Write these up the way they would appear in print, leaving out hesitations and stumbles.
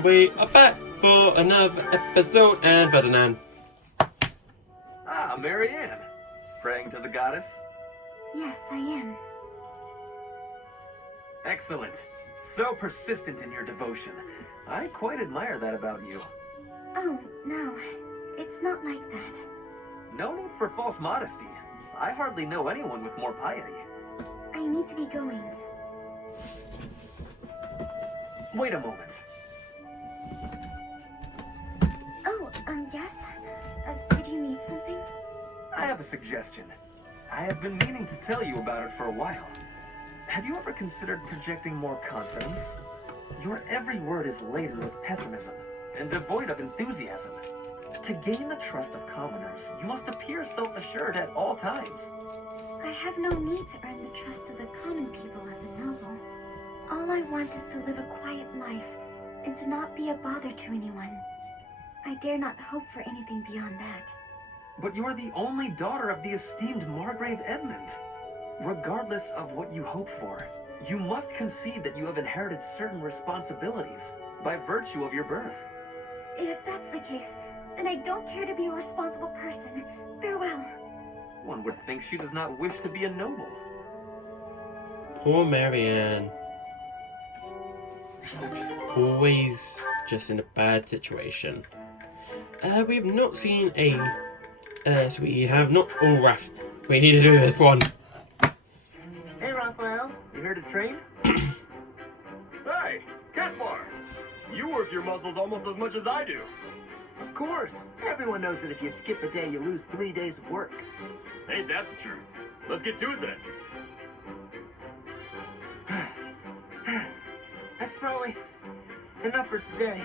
And we are back for another episode, and Ferdinand. Ah, Marianne. Praying to the goddess? Yes, I am. Excellent. So persistent in your devotion. I quite admire that about you. Oh, no. It's not like that. No need for false modesty. I hardly know anyone with more piety. I need to be going. Wait a moment. Oh, yes? Did you need something? I have a suggestion. I have been meaning to tell you about it for a while. Have you ever considered projecting more confidence? Your every word is laden with pessimism and devoid of enthusiasm. To gain the trust of commoners, you must appear self-assured at all times. I have no need to earn the trust of the common people as a noble. All I want is to live a quiet life and to not be a bother to anyone. I dare not hope for anything beyond that. But you are the only daughter of the esteemed Margrave Edmund. Regardless of what you hope for, you must concede that you have inherited certain responsibilities by virtue of your birth. If that's the case, then I don't care to be a responsible person. Farewell. One would think she does not wish to be a noble. Poor Marianne. Always just in a bad situation. We have not seen a... so we have not... Oh, Raph. We need to do this one. Hey, Raphael. You here to train? Hey, Caspar! You work your muscles almost as much as I do. Of course. Everyone knows that if you skip a day, you lose 3 days of work. Ain't that the truth? Let's get to it then. That's probably enough for today.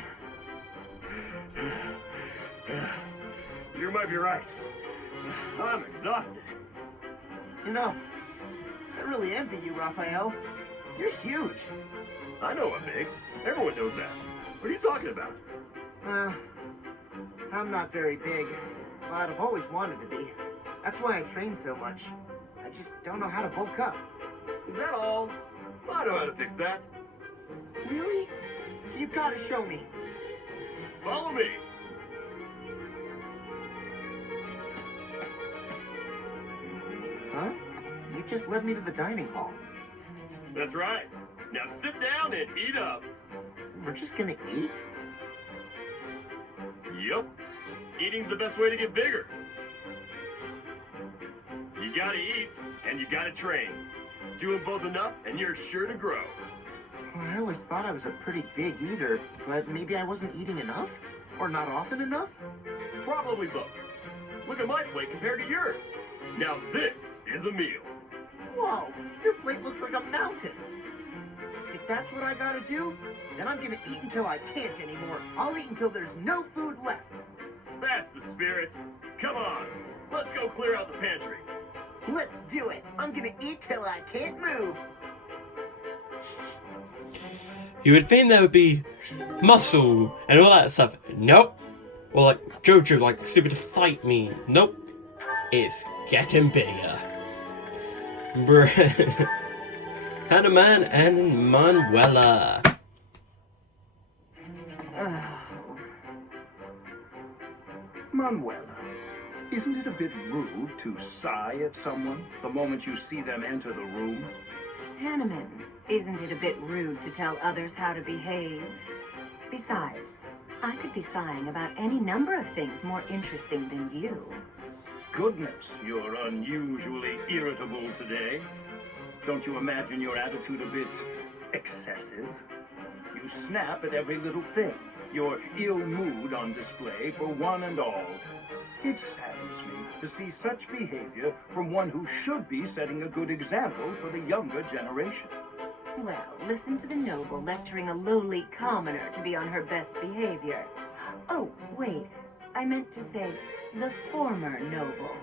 You might be right. I'm exhausted. You know, I really envy you, Raphael. You're huge. I know I'm big. Everyone knows that. What are you talking about? I'm not very big, but I've always wanted to be. That's why I train so much. I just don't know how to bulk up. Is that all? Well, I know how to fix that. Really? You gotta show me. Follow me. Huh? You just led me to the dining hall. That's right. Now sit down and eat up. We're just gonna eat? Yup. Eating's the best way to get bigger. You gotta eat, and you gotta train. Do them both enough, and you're sure to grow. Well, I always thought I was a pretty big eater, but maybe I wasn't eating enough? Or not often enough? Probably both. Look at my plate compared to yours. Now this is a meal. Whoa, your plate looks like a mountain. If that's what I gotta do, then I'm gonna eat until I can't anymore. I'll eat until there's no food left. That's the spirit. Come on, let's go clear out the pantry. Let's do it. I'm gonna eat till I can't move. You would think there would be muscle and all that stuff. Nope. Or like Jojo, like stupid to fight me. Nope. It's getting bigger. Hanuman and Manuela. Manuela, isn't it a bit rude to sigh at someone the moment you see them enter the room? Hanuman, isn't it a bit rude to tell others how to behave? Besides, I could be sighing about any number of things more interesting than you. Goodness, you're unusually irritable today. Don't you imagine your attitude a bit excessive? You snap at every little thing, your ill mood on display for one and all. It saddens me to see such behavior from one who should be setting a good example for the younger generation. Well, listen to the noble lecturing a lowly commoner to be on her best behavior. Oh, wait, I meant to say the former noble.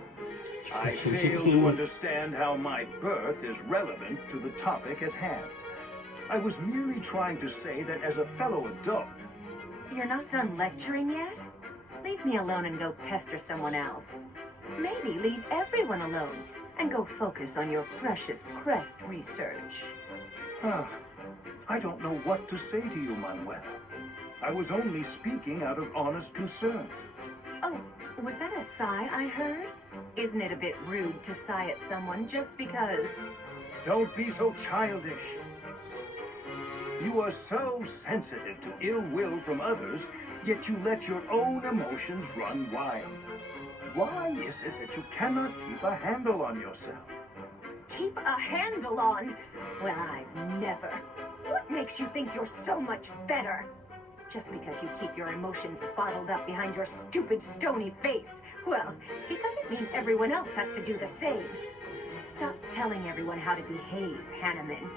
I fail to understand how my birth is relevant to the topic at hand. I was merely trying to say that as a fellow adult... You're not done lecturing yet? Leave me alone and go pester someone else. Maybe leave everyone alone and go focus on your precious crest research. I don't know what to say to you, Manuela. I was only speaking out of honest concern. Oh, was that a sigh I heard? Isn't it a bit rude to sigh at someone just because? Don't be so childish. You are so sensitive to ill will from others, yet you let your own emotions run wild. Why is it that you cannot keep a handle on yourself? Keep a handle on? Well, I've never. What makes you think you're so much better? Just because you keep your emotions bottled up behind your stupid stony face. Well, it doesn't mean everyone else has to do the same. Stop telling everyone how to behave, Hanneman.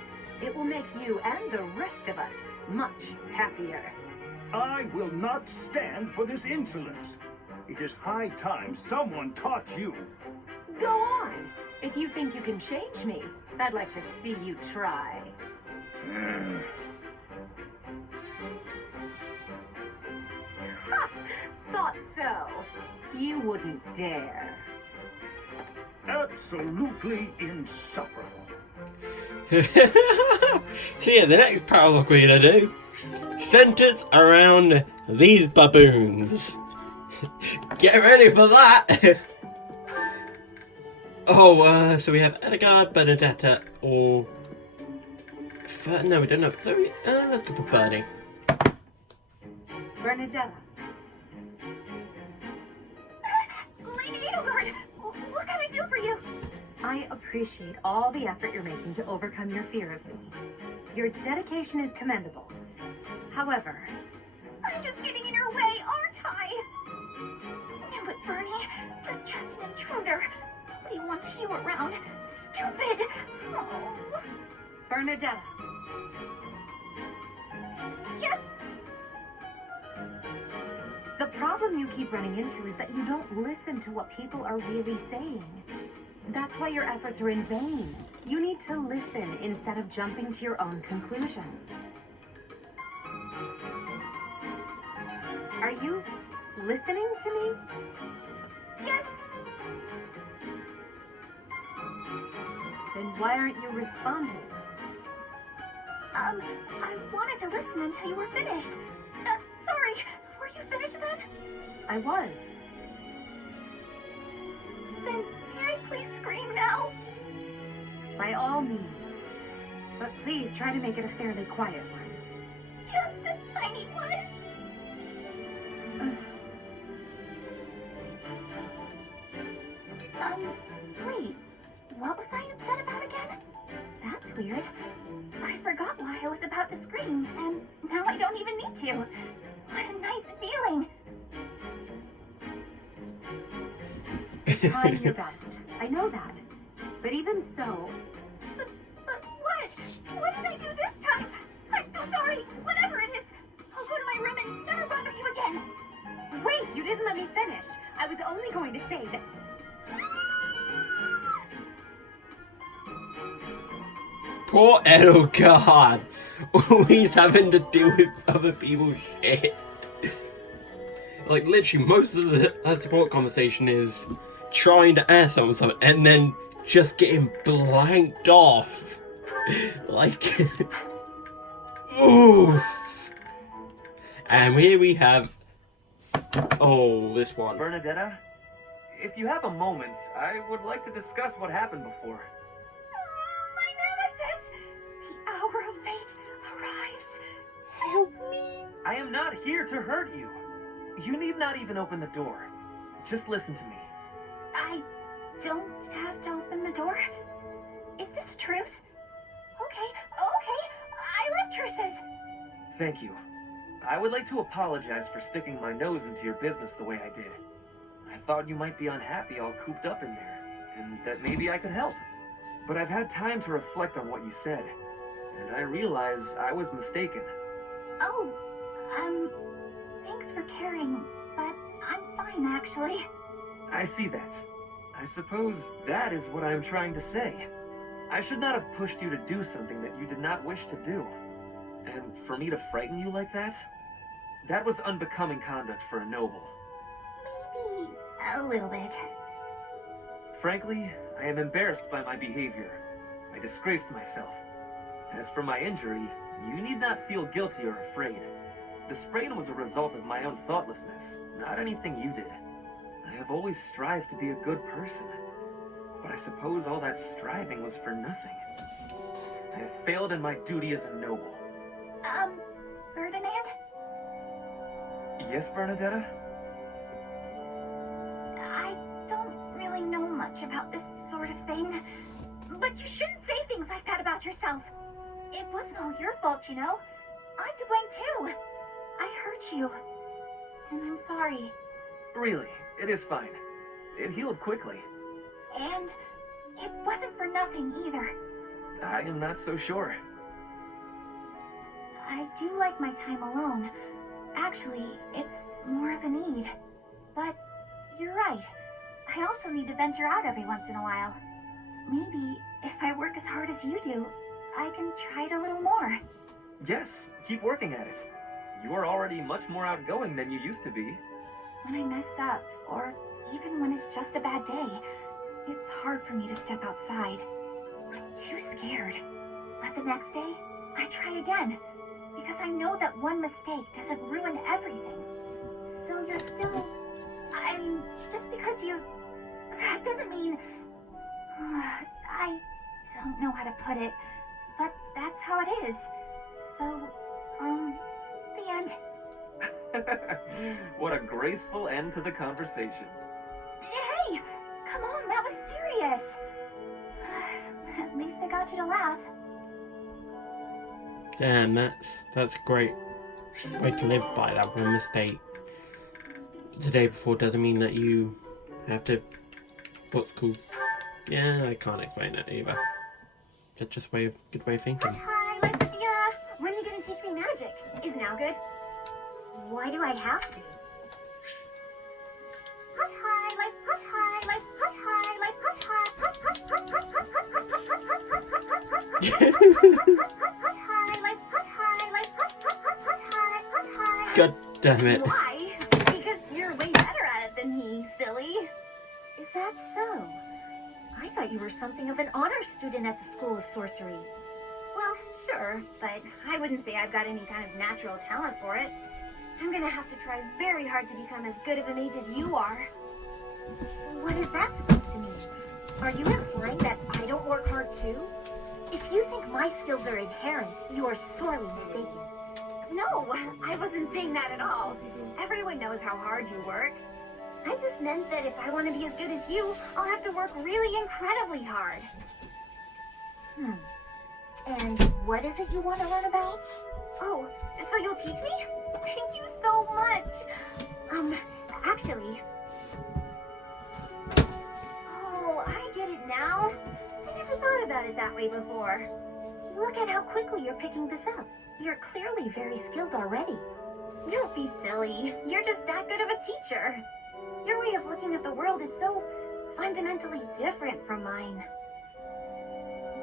It will make you and the rest of us much happier. I will not stand for this insolence. It is high time someone taught you. Go on. If you think you can change me, I'd like to see you try. Ha! Thought so. You wouldn't dare. Absolutely insufferable. So yeah, the next paralogue we're gonna do centers around these baboons. Get ready for that! So we have Edgar, Benedetta, or... No, we don't know. So let's go for Birdie. Bernadetta. Lady Edelgard, what can I do for you? I appreciate all the effort you're making to overcome your fear of me. Your dedication is commendable. However, I'm just getting in your way, aren't I? Knew it, Bernie. You're just an intruder. Nobody wants you around. Stupid. Oh. Bernadetta. Yes. The problem you keep running into is that you don't listen to what people are really saying. That's why your efforts are in vain. You need to listen instead of jumping to your own conclusions. Are you listening to me? Yes. Then why aren't you responding? I wanted to listen until you were finished. Sorry. Were you finished then? I was. Then may I please scream now? By all means. But please try to make it a fairly quiet one. Just a tiny one. Wait. What was I upset about again? That's weird. I forgot why I was about to scream, and now I don't even need to. What a nice feeling. Trying your best. I know that. But even so... But what? What did I do this time? I'm so sorry. Whatever it is. I'll go to my room and never bother you again. Wait, you didn't let me finish. I was only going to say that... Poor Edelgard. Always having to deal with other people's shit. Like, literally, most of her support conversation is trying to ask someone something and then just getting blanked off. Like, oof. And here we have, this one. Bernadetta, if you have a moment, I would like to discuss what happened before. My nemesis! The hour of fate arrives. Help me. I am not here to hurt you. You need not even open the door. Just listen to me. I don't have to open the door? Is this a truce? Okay. I like truces. Thank you. I would like to apologize for sticking my nose into your business the way I did. I thought you might be unhappy all cooped up in there, and that maybe I could help. But I've had time to reflect on what you said, and I realize I was mistaken. Oh, thanks for caring, but I'm fine actually. I see that. I suppose that is what I am trying to say. I should not have pushed you to do something that you did not wish to do. And for me to frighten you like that? That was unbecoming conduct for a noble. Maybe a little bit. Frankly, I am embarrassed by my behavior. I disgraced myself. As for my injury, you need not feel guilty or afraid. The sprain was a result of my own thoughtlessness, not anything you did. I have always strived to be a good person, but I suppose all that striving was for nothing. I have failed in my duty as a noble. Ferdinand? Yes, Bernadetta? I don't really know much about this sort of thing, but you shouldn't say things like that about yourself. It wasn't all your fault, you know. I'm to blame too. I hurt you, and I'm sorry. Really, it is fine. It healed quickly. And it wasn't for nothing either. I am not so sure. I do like my time alone. Actually, it's more of a need. But you're right. I also need to venture out every once in a while. Maybe if I work as hard as you do, I can try it a little more. Yes, keep working at it. You are already much more outgoing than you used to be. When I mess up, or even when it's just a bad day, it's hard for me to step outside. I'm too scared. But the next day, I try again, because I know that one mistake doesn't ruin everything. So you're still... I mean, just because you... That doesn't mean... I don't know how to put it, but that's how it is. So, the end. What a graceful end to the conversation. Hey! Come on, that was serious! At least I got you to laugh. Damn, that's great way to live by. That one mistake the day before doesn't mean that you have to... What's cool? Yeah, I can't explain that either. That's just good way of thinking. Hi, Lysithia! When are you gonna teach me magic? Is now good? Why do I have to? Hi, hi, Lys, hi, hi, Lys, hi, hi, Lys, hi, hi, hi, hi, hi, hi, hi, hi, hi. God damn it. Why? Because you're way better at it than me, silly. Is that so? I thought you were something of an honor student at the School of Sorcery. Well, sure, but I wouldn't say I've got any kind of natural talent for it. I'm gonna have to try very hard to become as good of a mage as you are. What is that supposed to mean? Are you implying that I don't work hard too? If you think my skills are inherent, you are sorely mistaken. No, I wasn't saying that at all. Everyone knows how hard you work. I just meant that if I want to be as good as you, I'll have to work really incredibly hard. And what is it you want to learn about? Oh, so you'll teach me? Thank you so much. Actually... Oh, I get it now. I never thought about it that way before. Look at how quickly you're picking this up. You're clearly very skilled already. Don't be silly. You're just that good of a teacher. Your way of looking at the world is so fundamentally different from mine.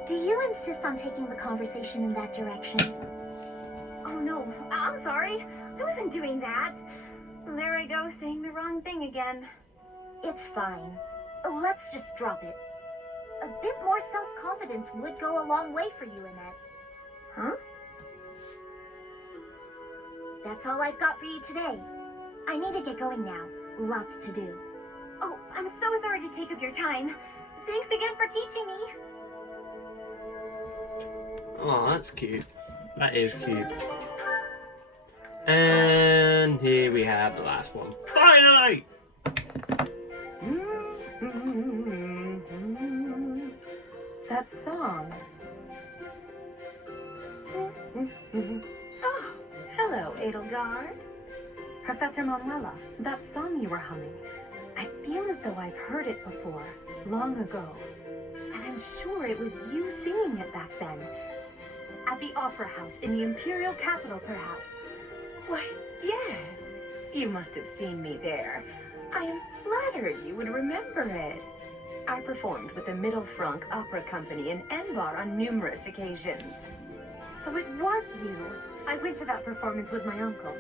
Do you insist on taking the conversation in that direction? Oh no, I'm sorry. I wasn't doing that. There I go, saying the wrong thing again. It's fine. Let's just drop it. A bit more self-confidence would go a long way for you, Annette. Huh? That's all I've got for you today. I need to get going now. Lots to do. Oh, I'm so sorry to take up your time. Thanks again for teaching me. Oh, that's cute. That is cute. And here we have the last one. Finally! That song. Oh, hello, Edelgard. Professor Manuela, that song you were humming, I feel as though I've heard it before, long ago. And I'm sure it was you singing it back then. At the Opera House in the Imperial Capital, perhaps. Why, yes. You must have seen me there. I am flattered you would remember it. I performed with the Mittelfrank Opera Company in Enbar on numerous occasions. So it was you. I went to that performance with my uncle.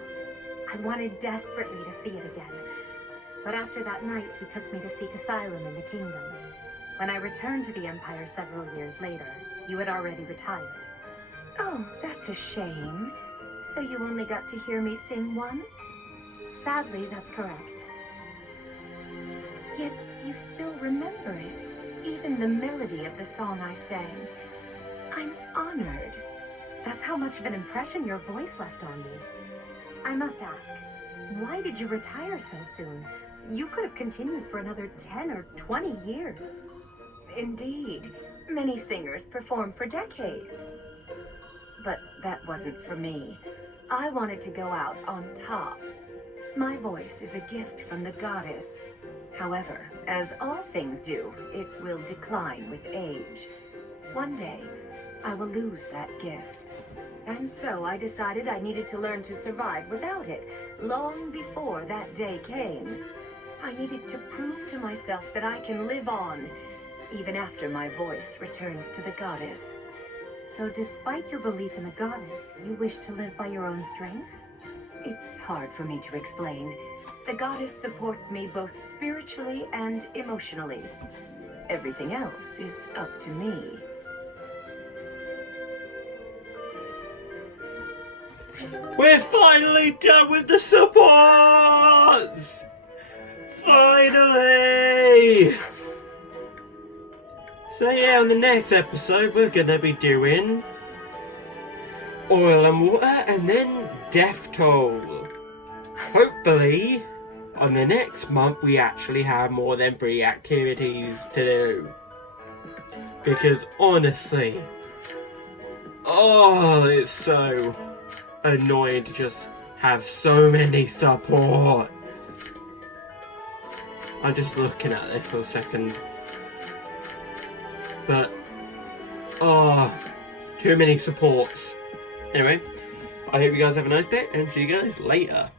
I wanted desperately to see it again. But after that night, he took me to seek asylum in the kingdom. When I returned to the Empire several years later, you had already retired. Oh, that's a shame. So you only got to hear me sing once? Sadly, that's correct. Yet you still remember it, even the melody of the song I sang. I'm honored. That's how much of an impression your voice left on me. I must ask, why did you retire so soon? You could have continued for another 10 or 20 years. Indeed, many singers perform for decades. But that wasn't for me. I wanted to go out on top. My voice is a gift from the goddess. However, as all things do, it will decline with age. One day, I will lose that gift. And so I decided I needed to learn to survive without it, long before that day came. I needed to prove to myself that I can live on, even after my voice returns to the goddess. So despite your belief in the goddess, you wish to live by your own strength? It's hard for me to explain. The goddess supports me both spiritually and emotionally. Everything else is up to me. We're finally done with the supports! Finally! So yeah, on the next episode we're gonna be doing Oil and Water and then Death Toll. Hopefully, on the next month we actually have more than 3 activities to do. Because honestly, it's so annoying to just have so many support. I'm just looking at this for a second. But, too many supports. Anyway, I hope you guys have a nice day and see you guys later.